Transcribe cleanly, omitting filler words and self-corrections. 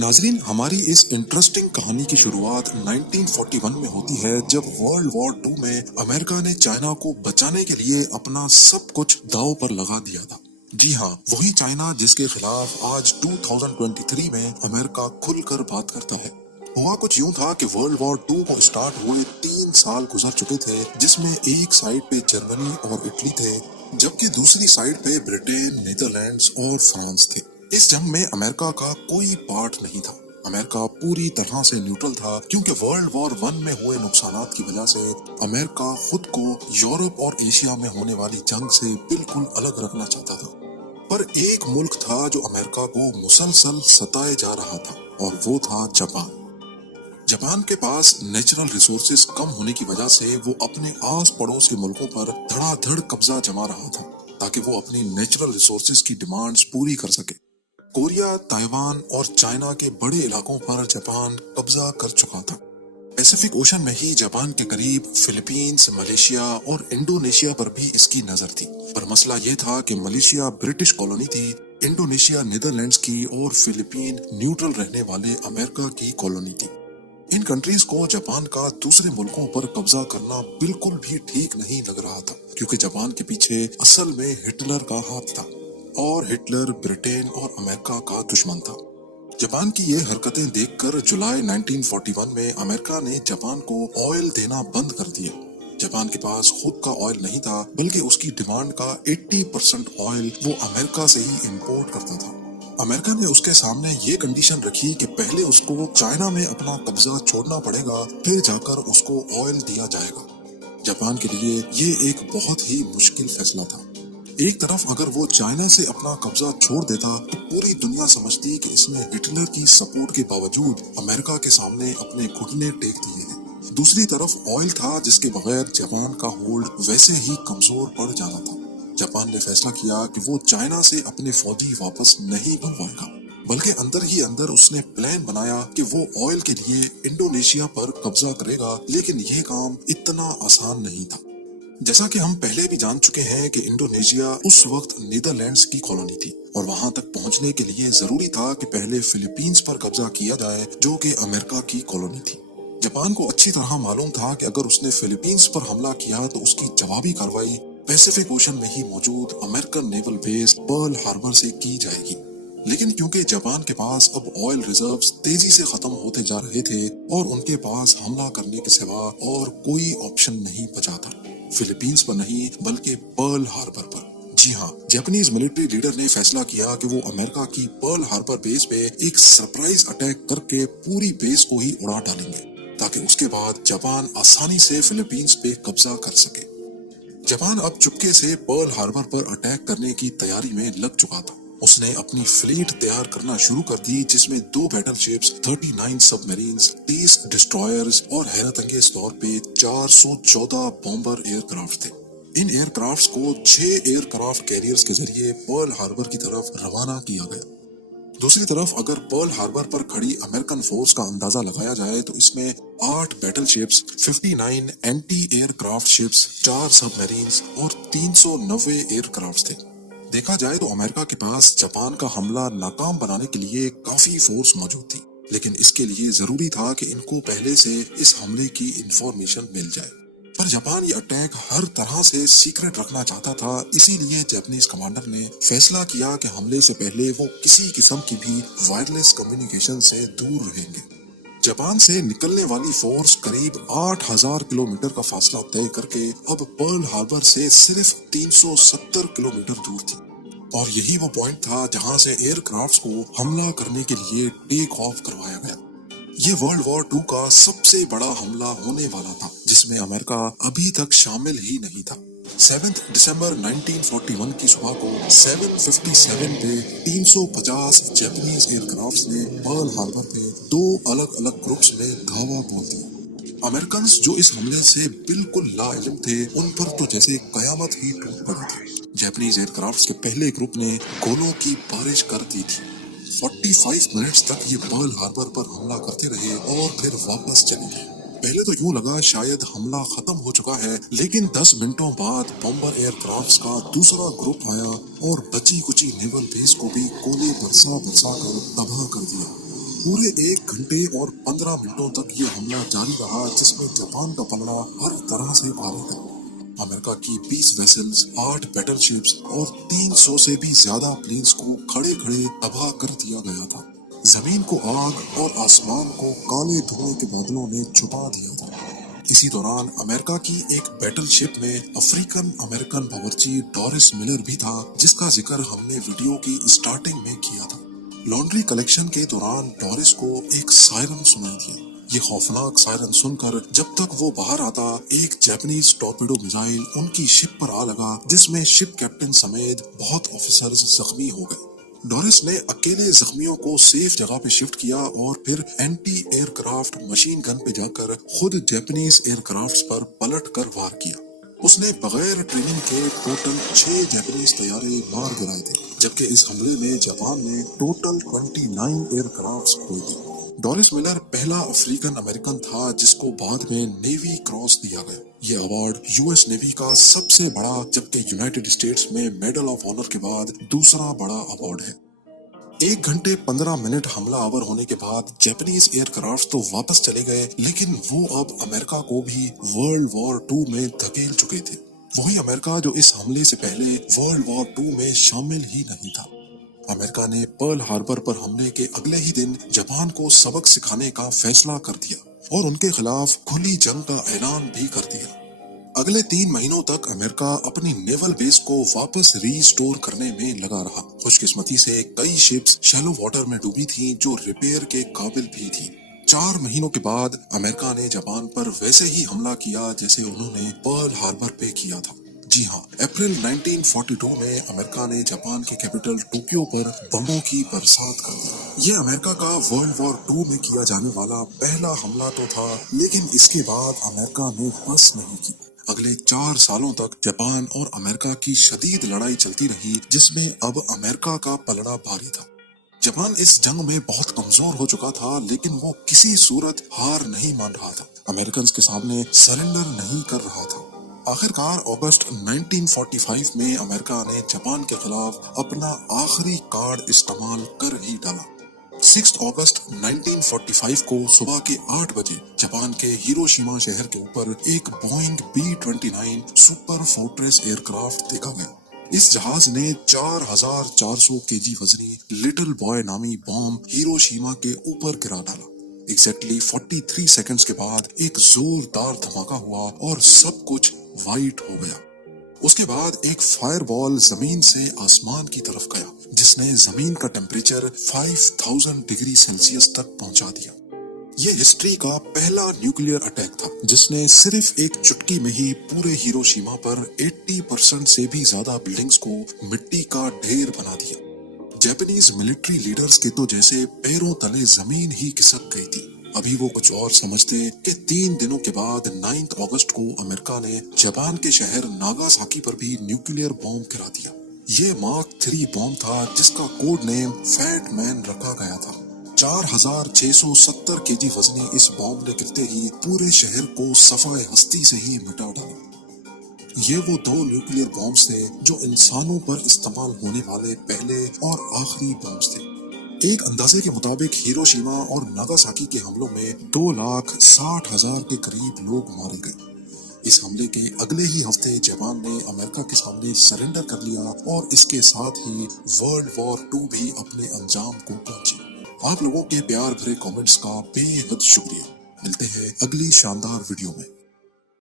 नाजरीन, हमारी इस इंटरेस्टिंग कहानी की शुरुआत 1941 में होती है, जब वर्ल्ड वॉर 2 में अमेरिका ने चाइना को बचाने के लिए अपना सब कुछ दांव पर लगा दिया था। जी हाँ, वही चाइना जिसके खिलाफ आज 2023 में अमेरिका खुलकर बात करता है। हुआ कुछ यूं था कि वर्ल्ड वॉर 2 को स्टार्ट हुए 3 साल गुजर चुके थे, जिसमें एक साइड पे जर्मनी और इटली थे, जबकि दूसरी साइड पे ब्रिटेन, नीदरलैंड्स और फ्रांस थे। इस जंग में अमेरिका का कोई पार्ट नहीं था। अमेरिका पूरी तरह से न्यूट्रल था, क्योंकि वर्ल्ड वॉर 1 में हुए नुकसानात की वजह से अमेरिका खुद को यूरोप और एशिया में होने वाली जंग से बिल्कुल अलग रखना चाहता था। पर एक मुल्क था जो अमेरिका को मुसलसल सताए जा रहा था, और वो था जापान। जापान के पास नेचुरल रिसोर्सेज कम होने की वजह से वो अपने आस पड़ोस के मुल्कों पर धड़ाधड़ कब्जा जमा रहा था, ताकि वो अपनी नेचुरल रिसोर्सेज की डिमांड्स पूरी कर सके। कोरिया, ताइवान और चाइना के बड़े इलाकों पर जापान कब्जा कर चुका था। पैसिफिक ओशन में ही जापान के करीब फिलीपींस, मलेशिया और इंडोनेशिया पर भी इसकी नजर थी। पर मसला ये था कि मलेशिया ब्रिटिश कॉलोनी थी, इंडोनेशिया नीदरलैंड्स की और फिलीपीन न्यूट्रल रहने वाले अमेरिका की कॉलोनी थी। इन कंट्रीज को जापान का दूसरे मुल्कों पर कब्जा करना बिल्कुल भी ठीक नहीं लग रहा था, क्योंकि जापान के पीछे असल में हिटलर का हाथ था, और हिटलर ब्रिटेन और अमेरिका का दुश्मन था। जापान की ये हरकतें देखकर जुलाई 1941 में अमेरिका ने जापान को ऑयल देना बंद कर दिया। जापान के पास खुद का ऑयल नहीं था, बल्कि उसकी डिमांड का 80% ऑयल वो अमेरिका से ही इंपोर्ट करता था। अमेरिका ने उसके सामने ये कंडीशन रखी कि पहले उसको चाइना में अपना कब्जा छोड़ना पड़ेगा, फिर जाकर उसको ऑयल दिया जाएगा। जापान के लिए ये एक बहुत ही मुश्किल फैसला था। एक तरफ अगर वो चाइना से अपना कब्जा छोड़ देता तो पूरी दुनिया समझती कि इसने हिटलर की सपोर्ट के बावजूद अमेरिका के सामने अपने घुटने टेक दिए हैं। दूसरी तरफ ऑयल था, जिसके बगैर जापान का होल्ड वैसे ही कमजोर पड़ जाना था। जापान ने फैसला किया कि वो चाइना से अपने फौजी वापस नहीं बुलवाएगा, बल्कि अंदर ही अंदर उसने प्लान बनाया कि वो ऑयल के लिए इंडोनेशिया पर कब्जा करेगा। लेकिन ये काम इतना आसान नहीं था। जैसा कि हम पहले भी जान चुके हैं कि इंडोनेशिया उस वक्त नीदरलैंड्स की कॉलोनी थी, और वहां तक पहुंचने के लिए जरूरी था कि पहले फिलीपींस पर कब्जा किया जाए, जो कि अमेरिका की कॉलोनी थी। जापान को अच्छी तरह मालूम था कि अगर उसने फिलीपींस पर हमला किया तो उसकी जवाबी कार्रवाई पैसिफिक ओशन में ही मौजूद American naval base Pearl Harbor से की जाएगी। लेकिन क्योंकि जापान के पास अब ऑयल रिजर्व्स तेजी से खत्म होते जा रहे थे, और उनके पास हमला करने के सिवा और कोई ऑप्शन नहीं बचा था, फिलीपींस पर नहीं बल्कि पर्ल हार्बर पर। जी हाँ, जापानीज मिलिट्री लीडर ने फैसला किया कि वो अमेरिका की पर्ल हार्बर बेस पे एक सरप्राइज अटैक करके पूरी बेस को ही उड़ा डालेंगे, ताकि उसके बाद जापान आसानी से फिलीपींस पे कब्जा कर सके। जापान अब चुपके से पर्ल हार्बर पर अटैक करने की तैयारी में लग चुका था। उसने अपनी फ्लीट तैयार करना शुरू कर दी, जिसमें 2 बैटलशिप्स, 39 सबमरीन्स, 30 डिस्ट्रॉयर्स और हैरत अंगेज तौर पे 414 बॉम्बर एयरक्राफ्ट थे। इन एयरक्राफ्ट्स को 6 एयरक्राफ्ट कैरियर्स के जरिए पर्ल हार्बर की तरफ रवाना किया गया। दूसरी तरफ अगर पर्ल हार्बर पर खड़ी अमेरिकन फोर्स का अंदाजा लगाया जाए तो इसमें 8 बैटलशिप्स, 59 एंटी एयरक्राफ्ट शिप्स, 4 सबमरीन्स और 390 एयरक्राफ्ट थे। देखा जाए तो अमेरिका के पास जापान का हमला नाकाम बनाने के लिए काफी फोर्स मौजूद थी, लेकिन इसके लिए जरूरी था कि इनको पहले से इस हमले की इंफॉर्मेशन मिल जाए। पर जापान ये अटैक हर तरह से सीक्रेट रखना चाहता था, इसीलिए जापानीज कमांडर ने फैसला किया कि हमले से पहले वो किसी किस्म की भी वायरलेस कम्युनिकेशन से दूर रहेंगे। जापान से निकलने वाली फोर्स करीब 8000 किलोमीटर का फासला तय करके अब पर्ल हार्बर से सिर्फ 370 किलोमीटर दूर थी, और यही वो पॉइंट था जहां से एयरक्राफ्ट्स को हमला करने के लिए टेक ऑफ करवाया गया। ये वर्ल्ड वॉर 2 का सबसे बड़ा हमला होने वाला था, जिसमें अमेरिका अभी तक शामिल ही नहीं था। 7 दिसंबर 1941 की सुबह को 7:57 पे 350 जापानीज एयरक्राफ्ट्स ने पर्ल हार्बर पे 2 अलग अलग ग्रुप्स में धावा बोल दिया। अमेरिकन जो इस हमले से बिल्कुल लाइल्म थे, उन पर तो जैसे कयामत ही टूट पड़ी थी। जापानीज एयरक्राफ्ट्स के पहले ग्रुप ने गोलों की बारिश कर दी थी। 45 मिनट्स तक ये पर्ल हार्बर पर हमला करते रहे और फिर वापस चले गए। पहले तो यूं लगा शायद हमला खत्म हो चुका है, लेकिन 10 मिनटों बाद बॉम्बर एयरक्राफ्ट्स का दूसरा ग्रुप आया और बची कुची नेवल बेस को भी गोले बरसा बरसा कर तबाह कर दिया। पूरे 1 घंटे और 15 मिनटों तक ये हमला जारी रहा, जिसमें जापान का पलड़ा हर तरह से भारी था। अमेरिका की 20 वेसल्स, 8 बैटलशिप्स और 300 से भी ज्यादा प्लेन्स को खड़े खड़े तबाह कर दिया गया था। जमीन को आग और आसमान को काले धुएं के बादलों ने छुपा दिया था। इसी दौरान अमेरिका की एक बैटलशिप में अफ्रीकन अमेरिकन बावर्ची डोरिस मिलर भी था, जिसका जिक्र हमने वीडियो की स्टार्टिंग में किया था। लॉन्ड्री कलेक्शन के दौरान डोरिस को एक सायरन सुनाई दिया। ये खौफनाक सायरन सुनकर जब तक वो बाहर आता, एक जापानीज टॉर्पेडो मिसाइल उनकी शिप पर आ लगा, जिसमें शिप कैप्टन समेत बहुत ऑफिसर्स जख्मी हो गए। डोरिस ने अकेले जख्मियों को सेफ जगह पे शिफ्ट किया और फिर एंटी एयरक्राफ्ट मशीन गन पे जाकर खुद जापानीज एयरक्राफ्ट्स पर पलट कर वार किया। उसने बगैर ट्रेनिंग के टोटल 6 जापानीज तैयारे मार गिराए थे, जबकि इस हमले में जापान ने टोटल 29 एयरक्राफ्ट्स खोए थे। डोरिस मिलर पहला अफ्रीकन अमेरिकन था जिसको बाद में नेवी क्रॉस दिया गया। ये अवार्ड यूएस नेवी का सबसे बड़ा, जबकि यूनाइटेड स्टेट्स में मेडल ऑफ ऑनर के बाद दूसरा बड़ा अवार्ड है। 1 घंटे 15 मिनट हमला आवर होने के बाद जापानीज एयरक्राफ्ट तो वापस चले गए, लेकिन वो अब अमेरिका को भी वर्ल्ड वॉर 2 में धकेल चुके थे। वही अमेरिका जो इस हमले से पहले वर्ल्ड वॉर 2 में शामिल ही नहीं था। अमेरिका ने पर्ल हार्बर पर हमले के अगले ही दिन जापान को सबक सिखाने का फैसला कर दिया और उनके खिलाफ खुली जंग का ऐलान भी कर दिया। अगले 3 महीनों तक अमेरिका अपनी नेवल बेस को वापस रीस्टोर करने में लगा रहा। खुशकिस्मती से कई शिप्स शैलो वाटर में डूबी थीं जो रिपेयर के काबिल भी थी। 4 महीनों के बाद अमेरिका ने जापान पर वैसे ही हमला किया जैसे उन्होंने पर्ल हार्बर पे किया था। जी हाँ, अप्रैल 1942 में अमेरिका ने जापान के कैपिटल टोक्यो पर बमों की बरसात कर दी। ये अमेरिका का वर्ल्ड वॉर 2 में किया जाने वाला पहला हमला तो था, लेकिन इसके बाद अमेरिका ने बस नहीं की। अगले 4 सालों तक जापान और अमेरिका की शदीद लड़ाई चलती रही, जिसमें अब अमेरिका का पलड़ा भारी था। जापान इस जंग में बहुत कमजोर हो चुका था, लेकिन वो किसी सूरत हार नहीं मान रहा था, अमेरिकन के सामने सरेंडर नहीं कर रहा था। आखिरकार अगस्त 1945 में अमेरिका ने जापान के खिलाफ अपना आखिरी कार्ड इस्तेमाल कर ही डाला। 6 अगस्त 1945 को सुबह के 8 बजे जापान के हिरोशिमा शहर के ऊपर एक Boeing B-29 super fortress aircraft देखा गया। इस जहाज ने 4400 केजी वजनी लिटिल बॉय नामी बॉम्ब हिरोशिमा के ऊपर गिरा डाला। एग्जैक्टली 43 सेकंड्स के बाद एक जोरदार धमाका हुआ और सब कुछ वाइट हो गया। उसके बाद एक फायरबॉल जमीन से आसमान की तरफ गया, जिसने जमीन का टेम्परेचर 5000 डिग्री सेल्सियस तक पहुंचा दिया। ये हिस्ट्री का पहला न्यूक्लियर अटैक था, जिसने सिर्फ एक चुटकी में ही पूरे हिरोशिमा पर 80% से भी ज्यादा बिल्डिंग्स को मिट्टी का ढेर बना दिया। जापानीज मिलिट्री लीडर्स के तो जैसे पैरों तले जमीन ही खिसक गई थी। अभी वो कुछ और समझते कि 3 दिनों के बाद 9 अगस्त को अमेरिका ने जापान के शहर नागासाकी पर भी न्यूक्लियर बॉम्ब गिरा दिया। ये मार्क 3 बॉम्ब था, जिसका कोड नेम फैट मैन रखा गया था। 4670 केजी वजनी इस बॉम्ब ने गिरते ही पूरे शहर को सफाए हस्ती से ही मिटा डाला। ये वो 2 न्यूक्लियर बॉम्ब्स थे जो इंसानों पर इस्तेमाल होने वाले पहले और आखिरी बॉम्ब्स थे। एक अंदाजे के मुताबिक हिरोशिमा और नागासाकी के हमलों में 2,60,000 के करीब लोग मारे गए। इस हमले के अगले ही हफ्ते जापान ने अमेरिका के सामने सरेंडर कर लिया और इसके साथ ही वर्ल्ड वॉर 2 भी अपने अंजाम को पहुंची। आप लोगों के प्यार भरे कमेंट्स का बेहद शुक्रिया। मिलते हैं अगली शानदार वीडियो में।